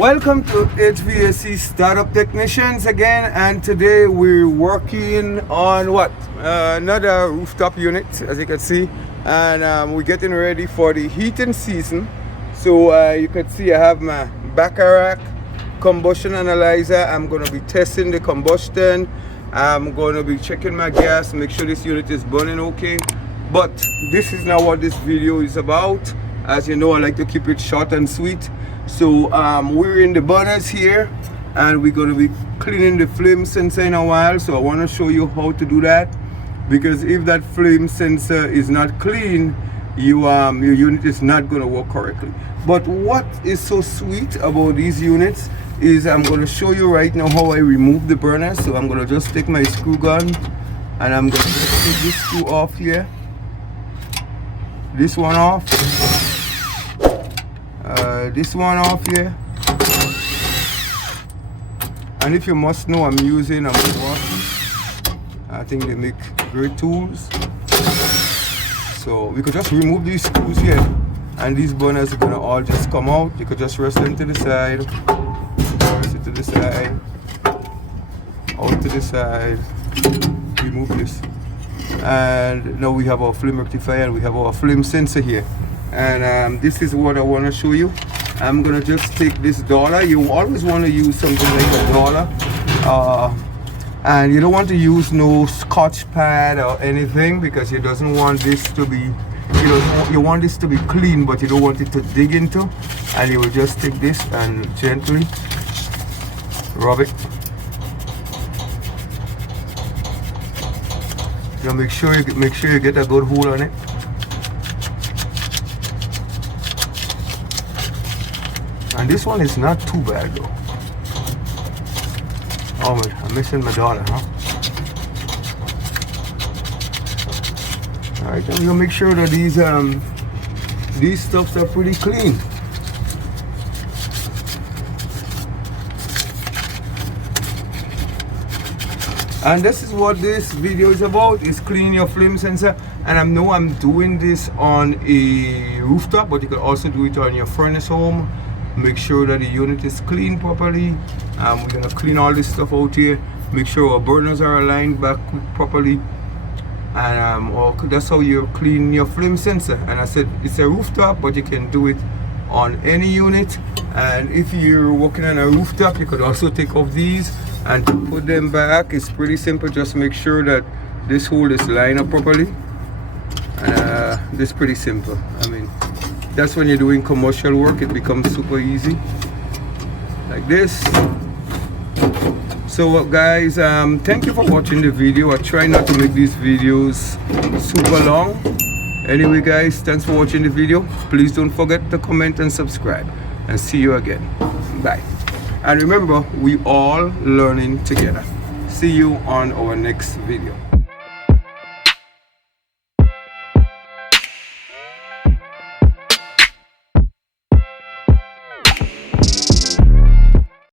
Welcome to HVAC Startup Technicians again, and today we're working on what? Another rooftop unit, as you can see, and we're getting ready for the heating season. So you can see I have my Hvac combustion analyzer. I'm going to be testing the combustion. I'm going to be checking my gas, make sure this unit is burning okay. But this is not what this video is about. As you know, I like to keep it short and sweet. So we're in the burners here, and we're going to be cleaning the flame sensor in a while. So I want to show you how to do that, because if that flame sensor is not clean, your unit is not going to work correctly. But what is so sweet about these units is I'm going to show you right now how I remove the burner. So I'm going to just take my screw gun, and I'm going to take this screw off here, this one off, this one off here. And if you must know, I'm using a Hvac. I think they make great tools. So we could just remove these screws here, and these burners are gonna all just come out. You could just rest them to the side, rest it to the side, out to the side, remove this. And now we have our flame rectifier and we have our flame sensor here. And this is what I want to show you. I'm gonna just take this dollar. You always want to use something like a dollar, and you don't want to use no scotch pad or anything, because you doesn't want this to be, you want this to be clean, but you don't want it to dig into. And you will just take this and gently rub it. Make sure you get a good hold on it. And this one is not too bad though. Oh man, I'm missing my dollar, huh? Alright, then we'll make sure that these stuffs are pretty clean. And this is what this video is about, is cleaning your flame sensor. And I know I'm doing this on a rooftop, but you can also do it on your furnace home. Make sure that the unit is clean properly. We're gonna clean all this stuff out here, make sure our burners are aligned back properly, and that's how you clean your flame sensor. And I said it's a rooftop, but you can do it on any unit. And if you're working on a rooftop, you could also take off these and to put them back. It's pretty simple. Just make sure that this hole is lined up properly, and this is pretty simple. I mean, that's when you're doing commercial work, it becomes super easy like this. So guys, thank you for watching the video. I try not to make these videos super long. Anyway guys, thanks for watching the video. Please don't forget to comment and subscribe, and see you again. Bye. And remember, we all learning together. See you on our next video.